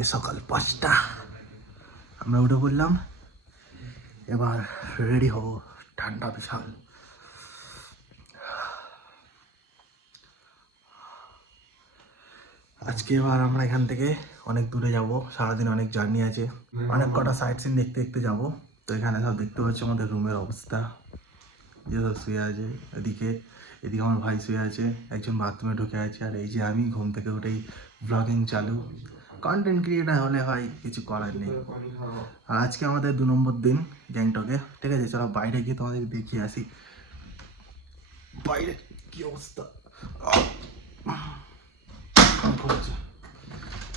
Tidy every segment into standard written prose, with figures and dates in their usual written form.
বাজে সকাল 5টা। আমরা উঠে পড়লাম, এবার রেডি হব। ঠান্ডা বিশাল। আজকে এবার আমরা এখান থেকে অনেক দূরে যাব, সারাদিন অনেক জার্নি আছে, অনেক কটা সাইট সিন দেখতে দেখতে যাব। তো এখানে সব দেখতে পাচ্ছি আমাদের রুমের অবস্থা, যেসব শুয়ে আছে। এদিকে আমার ভাই শুয়ে আছে, একজন বাথরুমে ঢুকে আছে, আর এই যে আমি ঘুম থেকে উঠেই ব্লগিং চালু। কন্টেন্ট ক্রিয়েটার হলে হয়, কিছু করার নেই। আর আজকে আমাদের 2 নম্বর দিন গ্যাংটকে। ঠিক আছে, চলো বাইরে গিয়ে তোমাদের দেখিয়ে আসি বাইরে কি অবস্থা।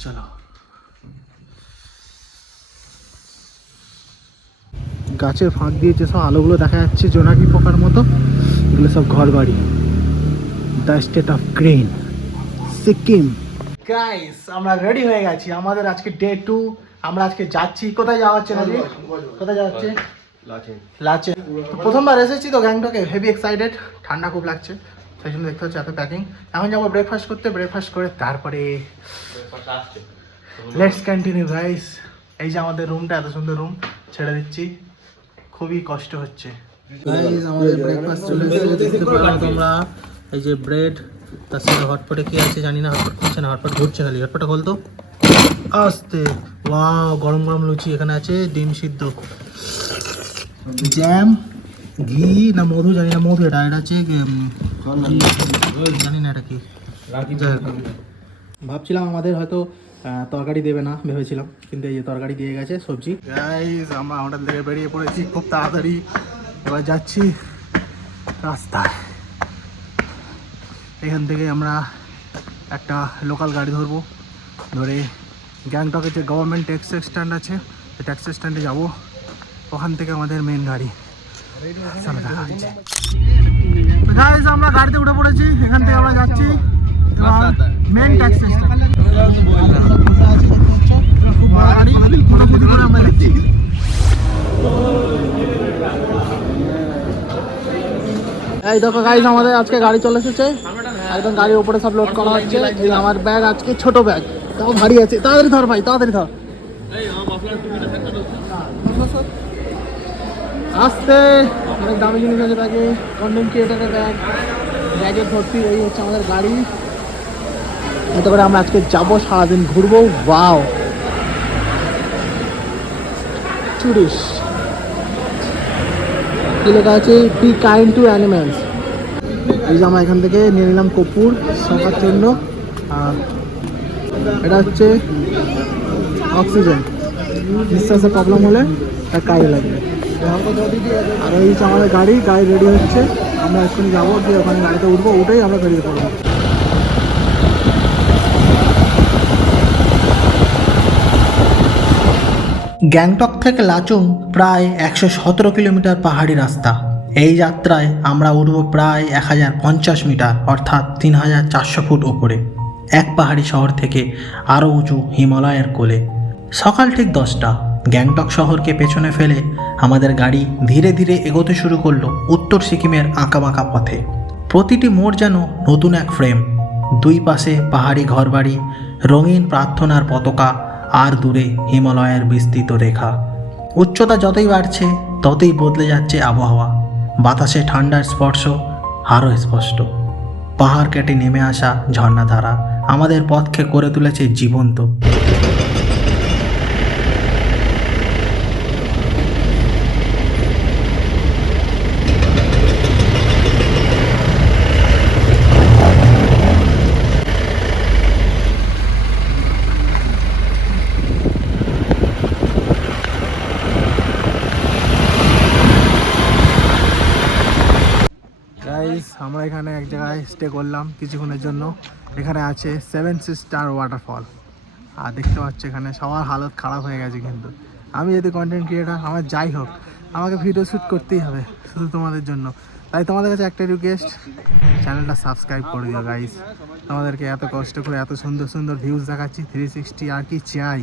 চলো। গাছের ফাঁক দিয়েছে, সব আলোগুলো দেখা যাচ্ছে জোনাকি পোকার মতো। এগুলো সব ঘর বাড়ি। The state of green, Sikkim. Guys, আমরা রেডি হয়ে গেছি। আমাদের আজকে ডে 2। আমরা আজকে যাচ্ছি, কোথায় যাওয়া হচ্ছে নাকি? কোথায় যাওয়া হচ্ছে? লাচেন। প্রথমবার এসেছি তো গ্যাংটকে, হেভি এক্সাইটেড। ঠান্ডা খুব লাগছে, সেই জন্য দেখতে হচ্ছে এত প্যাকিং। এখন যাবো ব্রেকফাস্ট করতে, ব্রেকফাস্ট করে তারপরে লেটস কন্টিনিউ গাইস। এই যে আমাদের রুমটা, এত সুন্দর রুম ছেড়ে দিচ্ছি, খুবই কষ্ট হচ্ছে। গাইস, আমাদের ব্রেকফাস্ট চলে এসেছে, দেখতে পারো তোমরা। এই যে ব্রেড, তার সাথে হটপটে কি আছে জানি না, হটপট খুলছে না, হটপট ঘুরছে খালি। হটপটটা খোল তো, আস্তে। ওয়াও, গরম গরম লুচি। এখানে আছে ডিম সিদ্ধ, জ্যাম, ঘি না মধু জানি না, মধু। এটা হচ্ছে জানি না এটা কি। ভাবছিলাম আমাদের হয়তো তরকারি দেবে না ভেবেছিলাম, কিন্তু এই যে তরকারি দিয়ে গেছে, সবজি। গাইস, আমরা হোটেল থেকে বেরিয়ে পড়েছি খুব তাড়াতাড়ি। এবার যাচ্ছি রাস্তায়। এখান থেকে আমরা একটা লোকাল গাড়ি ধরবো, ধরে গ্যাংটকের যে গভর্নমেন্ট ট্যাক্সি স্ট্যান্ড আছে, সেই ট্যাক্সি স্ট্যান্ডে যাবো। ওখান থেকে আমাদের মেন গাড়ি। গাইস, আমরা গাড়িতে উঠে পড়েছি, এখান থেকে আমরা যাচ্ছি মেন ট্যাক্সি স্ট্যান্ড। আমরা যাচ্ছি। এই দেখো গাইস, আমাদের আজকে গাড়ি চলে এসেছে, একদম গাড়ির উপরে সব লোড করা হচ্ছে। এই আমার ব্যাগ, আজকে ছোট ব্যাগ, তাও ভারী আছে। তাড়াতাড়ি ধর ভাই, তাড়াতাড়ি ধর। আসতে, অনেক দামি জিনিস আছে ব্যাগে, কন্টেন্ট ক্রিয়েটারের ব্যাগ, ব্যাগে ভর্তি। এই হচ্ছে আমাদের গাড়ি, এতে করে আমরা আজকে যাবো, সারাদিন ঘুরবো। Wow, tourist. কি লেখা আছে? Be kind to animals. এই যে আমরা এখান থেকে নিয়ে নিলাম কর্পূর শোকার জন্য, আর এটা হচ্ছে অক্সিজেন। নিঃশ্বাসের প্রবলেম হলে তার কাজে লাগবে। আর এই হচ্ছে আমাদের গাড়ি রেডি হচ্ছে। আমরা এক্ষুনি যাবো, গিয়ে ওখানে গাড়িতে উঠবো, উঠেই আমরা বেরিয়ে পড়বো। গ্যাংটক থেকে লাচুং প্রায় 117 কিলোমিটার পাহাড়ি রাস্তা। এই যাত্রায় আমরা উঠব প্রায় 1050 মিটার, অর্থাৎ 3400 ফুট ওপরে, এক পাহাড়ি শহর থেকে আরও উঁচু হিমালয়ের কোলে। সকাল ঠিক 10টা। গ্যাংটক শহরকে পেছনে ফেলে আমাদের গাড়ি ধীরে ধীরে এগোতে শুরু করলো উত্তর সিকিমের আঁকাবাঁকা পথে। প্রতিটি মোড় যেন নতুন এক ফ্রেম। দুই পাশে পাহাড়ি ঘরবাড়ি, রঙিন প্রার্থনার পতাকা, আর দূরে হিমালয়ের বিস্তৃত রেখা। উচ্চতা যতই বাড়ছে ততই বদলে যাচ্ছে আবহাওয়া। বাতাসে ঠান্ডার স্পর্শ আরও স্পষ্ট। পাহাড় কেটে নেমে আসা ঝর্ণাধারা আমাদের পথকে করে তুলেছে জীবন্ত। গাইস, আমরা এখানে এক জায়গায় স্টে করলাম কিছুক্ষণের জন্য। এখানে আছে 7 সিস্টার ওয়াটারফল। আর দেখতে পাচ্ছি এখানে সবার হালত খারাপ হয়ে গেছে, কিন্তু আমি যদি কন্টেন্ট ক্রিয়েটার, আমার যাই হোক, আমাকে ভিডিও শ্যুট করতেই হবে শুধু তোমাদের জন্য। তাই তোমাদের কাছে একটা রিকোয়েস্ট, চ্যানেলটা সাবস্ক্রাইব করে দিও গাইস। তোমাদেরকে এত কষ্ট করে এত সুন্দর সুন্দর ভিউজ দেখাচ্ছি, 360, আর কি চাই।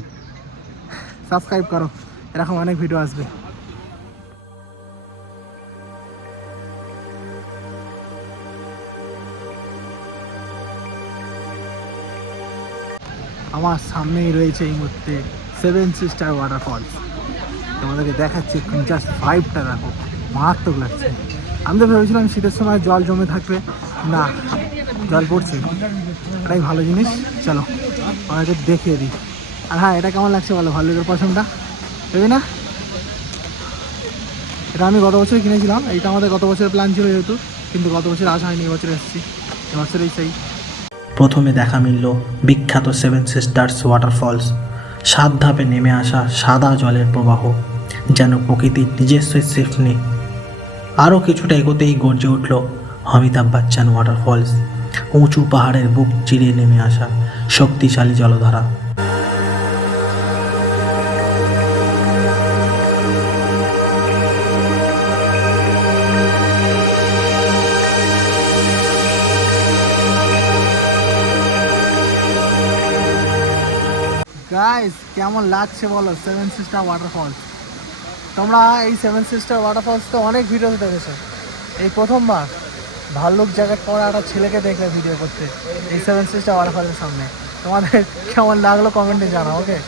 সাবস্ক্রাইব করো, এরকম অনেক ভিডিও আসবে। আমার সামনেই রয়েছে এই মুহূর্তে 7 সিস্টার ওয়াটারফলস। তোমাদেরকে দেখাচ্ছি, এখন জাস্ট ভাইবটা দেখো, মারাত্মক লাগছে। আমি তো ভেবেছিলাম শীতের সময় জল জমে থাকবে, না জল পড়ছে, এটাই ভালো জিনিস। চলো আমাকে দেখিয়ে দিই। আর হ্যাঁ, এটা কেমন লাগছে বলো, ভাল্লুকের পশমটা দেবে না? এটা আমি গত বছর কিনেছিলাম, এইটা আমাদের গত বছরের প্ল্যান ছিল যেহেতু, কিন্তু গত বছর আসা হয়নি, এবছর এসেছি, এবছরেই সেই। প্রথমে দেখা মিলল বিখ্যাত 7 সিস্টার্স ওয়াটারফলস। 7 ধাপে নেমে আসা সাদা জলের প্রবাহ, যেন প্রকৃতির নিজস্ব সিম্ফনি। আরও কিছুটা এগোতেই গর্জে উঠল অমিতাভ বচ্চন ওয়াটারফলস, উঁচু পাহাড়ের বুক চিরে নেমে আসা শক্তিশালী জলধারা। গাইস, কেমন লাগছে বলো 7 সিস্টার ওয়াটারফলস? তোমরা এই 7 সিস্টার ওয়াটারফলস তো অনেক ভিডিওতে দেখেছো, এই প্রথমবার ভাল্লুক জ্যাকেট পরা একটা ছেলেকে দেখলে ভিডিও করতে এই 7 সিস্টার ওয়াটারফলসের সামনে। তোমাদের কেমন লাগলো কমেন্টে জানাও, ওকে?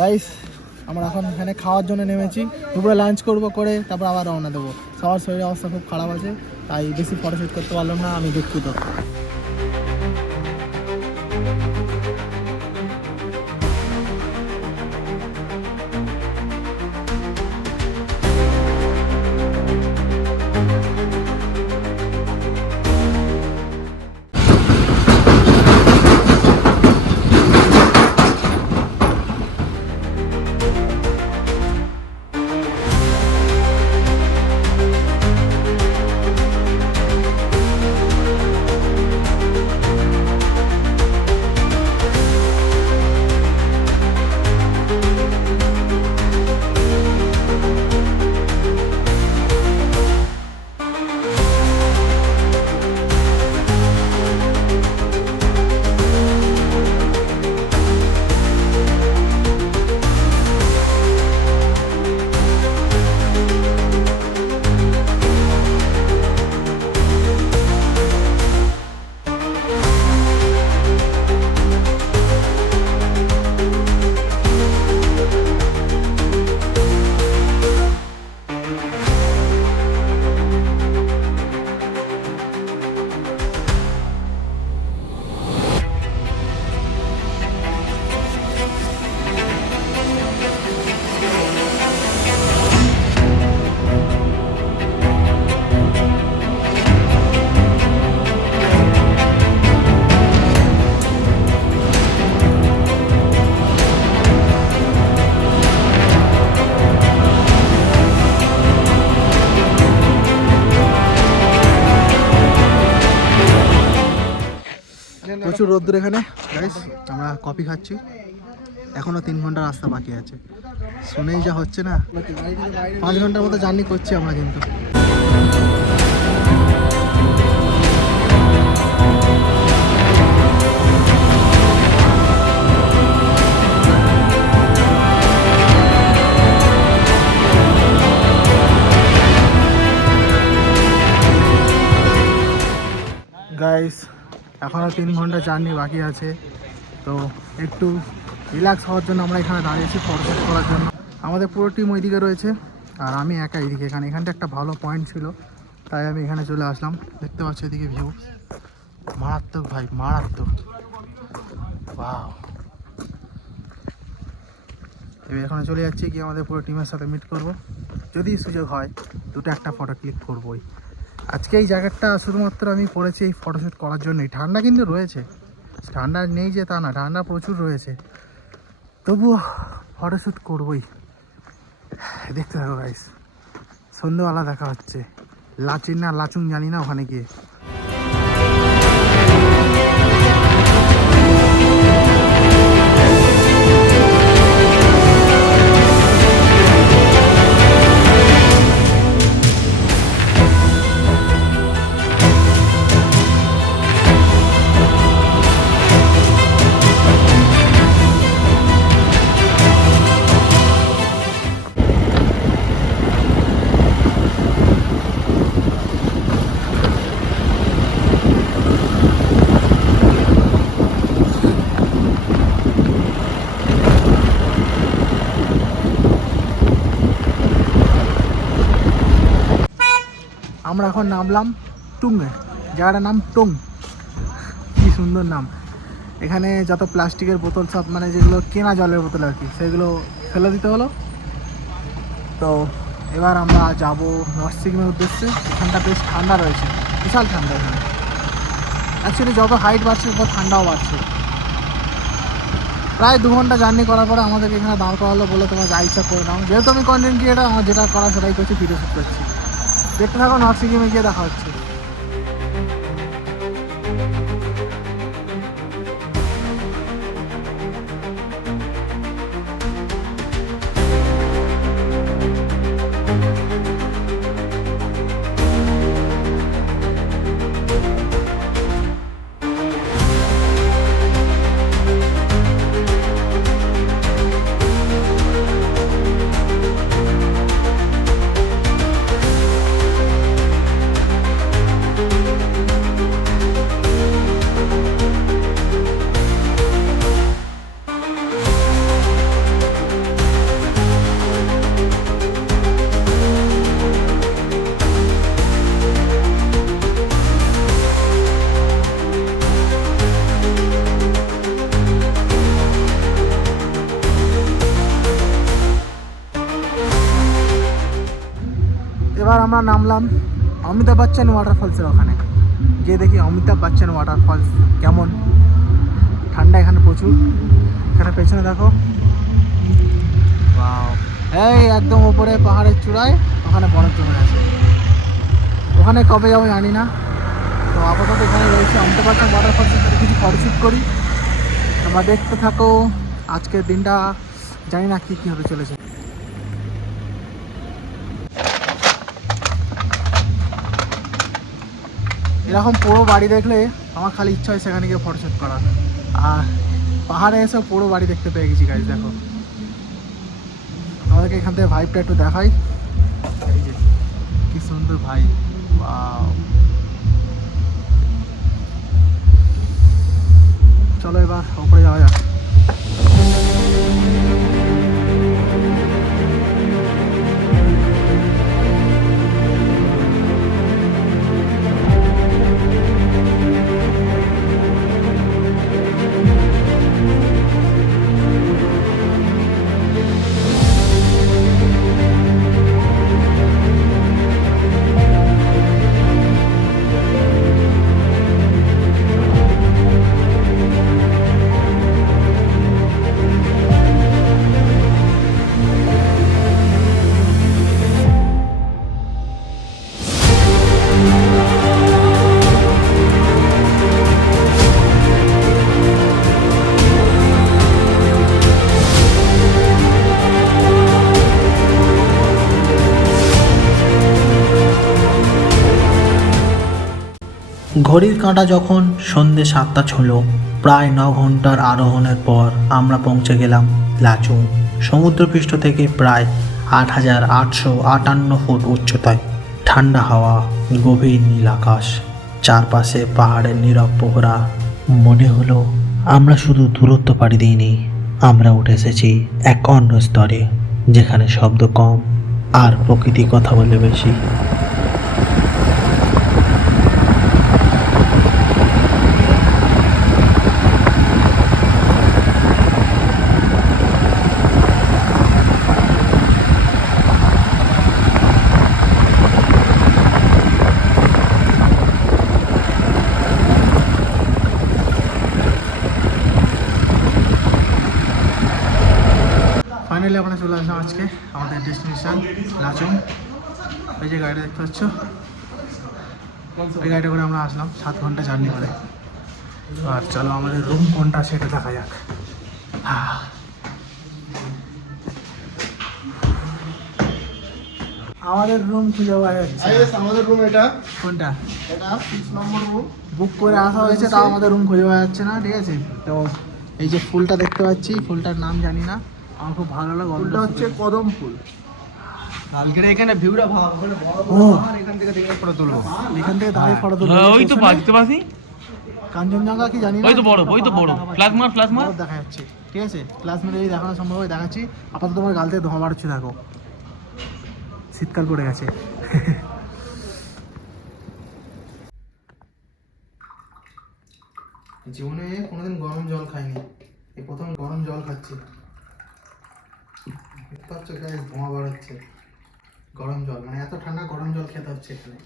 গাইস, আমরা এখন এখানে খাওয়ার জন্য নেমেছি, দুপুরে লাঞ্চ করবো, করে তারপর আবার রওনা দেবো। সবার শরীরের অবস্থা খুব খারাপ আছে, তাই বেশি ফটোশ্যুট করতে পারলাম না, আমি দুঃখিত। প্রচুর রোদ্দুর এখানে। গাইস, আমরা কফি খাচ্ছি, এখনও 3 ঘন্টা রাস্তা বাকি আছে। শুনেই যা হচ্ছে না, 5 ঘন্টার মতো জার্নি করছি আমরা কিন্তু। গাইস, এখনও 3 ঘন্টা জার্নি বাকি আছে, তো একটু রিল্যাক্স হওয়ার জন্য আমরা এখানে দাঁড়িয়েছি ফটোশ্যুট করার জন্য। আমাদের পুরো টিম ওইদিকে রয়েছে আর আমি একা এইদিকে। এখানটা একটা ভালো পয়েন্ট ছিল, তাই আমি এখানে চলে আসলাম। দেখতে পাচ্ছি এদিকে ভিউ মারাত্মক ভাই, মারাত্মক। বাহ, এবার এখানে চলে যাচ্ছি, গিয়ে আমাদের পুরো টিমের সাথে মিট করব। যদি সুযোগ হয় দুটো একটা ফটো ক্লিক করবোই। আজকে এই জায়গাটা শুধুমাত্র আমি পড়েছি এই ফটোশ্যুট করার জন্যই। ঠান্ডা কিন্তু রয়েছে, ঠান্ডা নেই যে তা না, ঠান্ডা প্রচুর রয়েছে, তবুও ফটোশ্যুট করবোই। দেখতে থাকো গাইস, সন্ধ্যেবেলা দেখা হচ্ছে। লাচিন না লাচুং জানি না, ওখানে গিয়ে। আমরা এখন নামলাম টুংয়ে, জায়গাটার নাম টুং। কি সুন্দর নাম। এখানে যত প্লাস্টিকের বোতল সব, মানে যেগুলো কেনা জলের বোতল আর কি, সেগুলো ফেলে দিতে হলো। তো এবার আমরা যাব নর্থ সিকিমের উদ্দেশ্যে। এখানটা বেশ ঠান্ডা রয়েছে, বিশাল ঠান্ডা এখানে। অ্যাকচুয়ালি যত হাইট বাড়ছে তত ঠান্ডাও বাড়ছে। প্রায় 2 ঘন্টা জার্নি করার পরে আমাদেরকে এখানে দাঁড় করালো, বলে তোমার যা ইচ্ছা করে নাও। যেহেতু আমি কন্টেন্ট ক্রিয়েটার, আমার যেটা করা সেটাই করছি, ভিডিও শ্যুট করছি। দেখতে থাকো, নর্থ সিকিমে গিয়ে দেখা হচ্ছে। এবার আমরা নামলাম অমিতাভ বচ্চন ওয়াটারফলসের ওখানে। গিয়ে দেখি অমিতাভ বচ্চন ওয়াটারফলস কেমন। ঠান্ডা এখানে প্রচুর। এখানে পেছনে দেখো, ওয়াও, এই একদম ওপরে পাহাড়ের চূড়ায় ওখানে বরফ জমে আছে। ওখানে কবে যাবো জানি না। তো আপাতত এখানে রয়েছে অমিতাভ বচ্চন ওয়াটারফলসের সাথে কিছু ফটোশ্যুট করি। তোমরা দেখতে থাকো। আজকের দিনটা জানি না কী কী হতে চলেছে। এরকম পুরো বাড়ি দেখলে আমার খালি ইচ্ছা হয় সেখানে গিয়ে ফটোশ্যুট করার। আর পাহাড়ে এসে পুরো বাড়ি দেখতে পেয়ে গেছি গাইজ। দেখো, আমাদেরকে এখান থেকে ভাইবটা একটু দেখাই। এই যে কি সুন্দর ভাই, ওয়াও। চলো এবার ওপরে যাওয়া যাক। ঘড়ির কাঁটা যখন সন্ধ্যে 7টা ছুঁল, প্রায় 9 ঘন্টার আরোহণের পর আমরা পৌঁছে গেলাম লাচুং। সমুদ্রপৃষ্ঠ থেকে প্রায় 8,858 ফুট উচ্চতায়। ঠান্ডা হাওয়া, গভীর নীল আকাশ, চারপাশে পাহাড়ের নীরব পোহরা। মনে হলো আমরা শুধু দূরত্ব পাড়ি দিইনি, আমরা উঠে এসেছি এক অন্য স্তরে, যেখানে শব্দ কম আর প্রকৃতি কথা বলে বেশি। ফাইনালি আমরা চলে আসলাম আজকে আমাদের ডেস্টিনেশন লাচুং। এই যে গাড়িটা দেখতে পাচ্ছ, এই গাড়িটা করে আমরা আসলাম 7 ঘন্টা জার্নি করে। আর চলো আমাদের রুম কোনটা সেটা দেখা যাক। আমাদের রুম খুঁজে পাওয়া যাচ্ছে। আমাদের রুম এটা কোনটা? এটা 6 নম্বর রুম। বুক করে আসা হয়েছে, তাও আমাদের রুম খুঁজে পাওয়া যাচ্ছে না। ঠিক আছে, তো এই যে ফুলটা দেখতে পাচ্ছি, ফুলটার নাম জানি না, আমার খুব ভালো লাগে। ফুলটা হচ্ছে কদম ফুল। কালকে এখানে ভিউটা ভালো, ওখানে বড় ও, বড় পাহাড়, এখান থেকে দেখে ফটো তুলবো। এখান থেকে দাঁড়িয়ে ফটো তুলবো। ওই তো দেখতে পাচ্ছি, কাঞ্চনজঙ্ঘা কি জানি না, ওই তো বড়, ওই তো বড় ফ্ল্যাশ মার বরফ দেখা যাচ্ছে। ঠিক আছে, ক্লাস মেরে যদি দেখানো সম্ভব হয় দেখাচ্ছি। আপাতত তোমার গাল থেকে ধোঁয়া বাড়ছে, দেখো শীতকাল পড়ে গেছে। জীবনে কোনোদিন গরম জল খাইনি, এই প্রথম গরম জল খাচ্ছি। দেখতে পাচ্ছ গাইস, ধোঁয়া বাড়াচ্ছে। গরম জল মানে এত ঠান্ডা গরম জল খেতে হচ্ছে এখানে।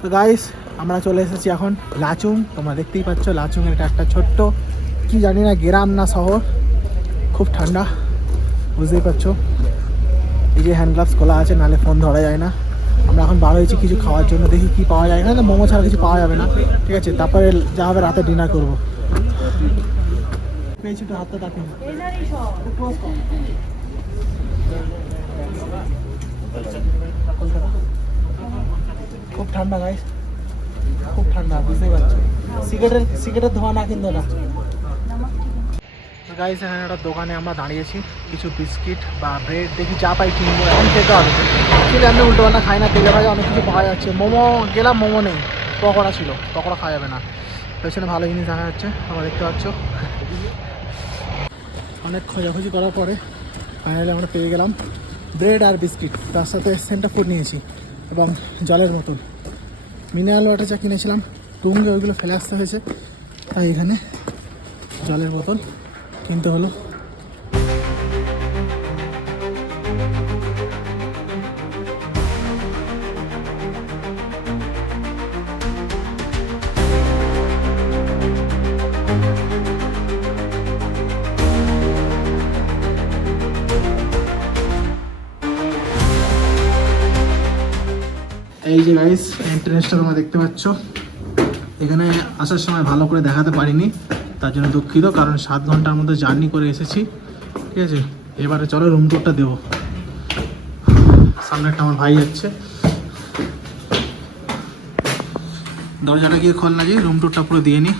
তো গাইস, আমরা চলে এসেছি এখন লাচুং। তোমরা দেখতেই পাচ্ছ লাচুং এটা একটা ছোট্ট, কি জানি না গ্রাম না শহর, খুব ঠান্ডা, বুঝতেই পারছো। এই যে হ্যান্ড গ্লাভস খোলা আছে, নাহলে ফোন ধরা যায় না। আমরা এখন বার হয়েছি কিছু খাওয়ার জন্য, দেখি কি পাওয়া যায়। না মোমো ছাড়া কিছু পাওয়া যাবে না। ঠিক আছে, তারপরে যা হবে রাতে ডিনার করবো। পেয়েছি তো, হাতটা ডাকি। খুব ঠান্ডা গাইস, খুব ঠান্ডা, বুঝতেই পারছো। সিগারেটের ধোঁয়া না কিন্তু না। গাইস, এখানে একটা দোকানে আমরা দাঁড়িয়েছি, কিছু বিস্কিট বা ব্রেড দেখি যা পাই কিনবো, এখন খেতে হবে। অ্যাকচুয়ালি আমি উল্টো পাল্টা খাই না, তেলে ভাজা অনেক কিছু পাওয়া যাচ্ছে। মোমো গেলাম, মোমো নেই, পকোড়া ছিল, পকোড়া খাওয়া যাবে না। পেছনে ভালো জিনিস দেখা যাচ্ছে, তোমরা দেখতে পাচ্ছ। অনেক খোঁজাখুঁজি করার পরে ফাইনালি আমরা পেয়ে গেলাম ব্রেড আর বিস্কিট, তার সাথে সেন্টার ফুড নিয়েছি এবং জলের বোতল। মিনারেল ওয়াটার যা কিনেছিলাম টুঙ্গে, ওইগুলো ফেলে আসতে হয়েছে, তাই এখানে জলের বোতল কিনতে হলো। এই যে গাইস, এন্ট্রেন্সটা তোমরা দেখতে পাচ্ছ। এখানে আসার সময় ভালো করে দেখাতে পারিনি, তার জন্য দুঃখিত, কারণ 7 ঘন্টার মধ্যে জার্নি করে এসেছি। ঠিক আছে, এবারে চলো রুম টুরটা দেবো। সামনে একটা আমার ভাই যাচ্ছে, দরজাটা গিয়ে খোল না, যে রুম টুরটা পুরো দিয়ে নি।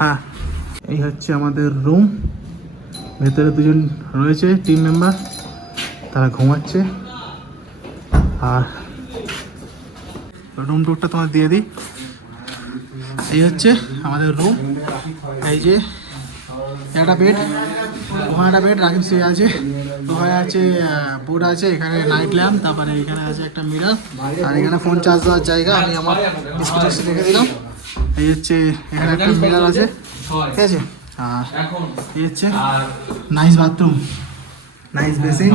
হ্যাঁ, এই হচ্ছে আমাদের রুম। ভেতরে দুজন রয়েছে টিম মেম্বার, তারা ঘুমাচ্ছে। আর রুম টুরটা তোমার দিয়ে দিই। এই হচ্ছে আমাদের রুম। এই যে একটা বেড, ওখানে একটা বেড, রাকিব শুয়ে আছে, ওখানে আছে বোর্ড আছে, এখানে নাইট ল্যাম্প, তারপরে এখানে আছে একটা মিরর, আর এখানে ফোন চার্জ দেওয়ার জায়গা। আমি আমার বিস্কুট রেখে দিলাম। এই হচ্ছে এখানে একটা মিরর আছে, ঠিক আছে। আর এই হচ্ছে নাইস বাথরুম, নাইস বেসিন।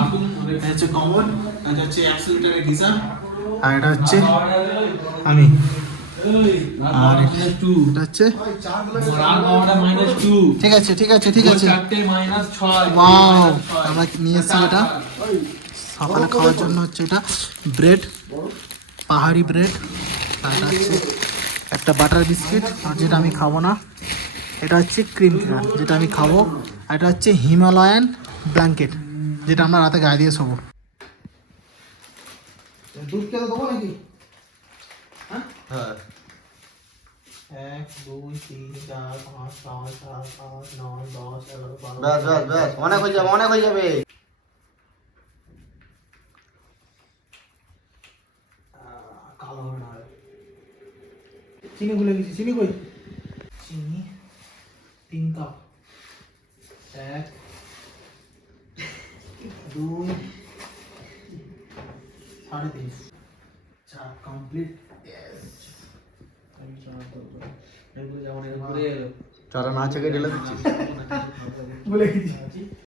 এটা হচ্ছে কমোড, এটা হচ্ছে 100 লিটারের গিজার, আর এটা হচ্ছে আমি। আর এটা হচ্ছে ঠিক আছে, ঠিক আছে, ঠিক আছে। ওয়াও, আমরা নিয়ে এসেছি এটা সকালে খাওয়ার জন্য। হচ্ছে এটা ব্রেড, পাহাড়ি ব্রেড, আর এটা হচ্ছে একটা বাটার বিস্কিট, আর যেটা আমি খাবো না। এটা হচ্ছে ক্রিম ক্র্যাকার, যেটা আমি খাবো। আর এটা হচ্ছে হিমালয়ান ব্ল্যাঙ্কেট, যেটা আমরা রাতে গায়ে দিয়ে শোবো। দুধ খেতে দেবো নাকি? হ্যাঁ, 1 2 3 4 5 6 7 8 9 10 11 12। ব্যাস ব্যাস ব্যাস, অনেক হয়ে যাবে, অনেক হয়ে যাবে। কালো হবে না। চিনি ভুলে গেছি, চিনি কই? চিনি 3 কাপ। এক, দুই, 3.5, 4 কমপ্লিট। চারা না থেকে ঢেলে দিচ্ছিস বলে গেছি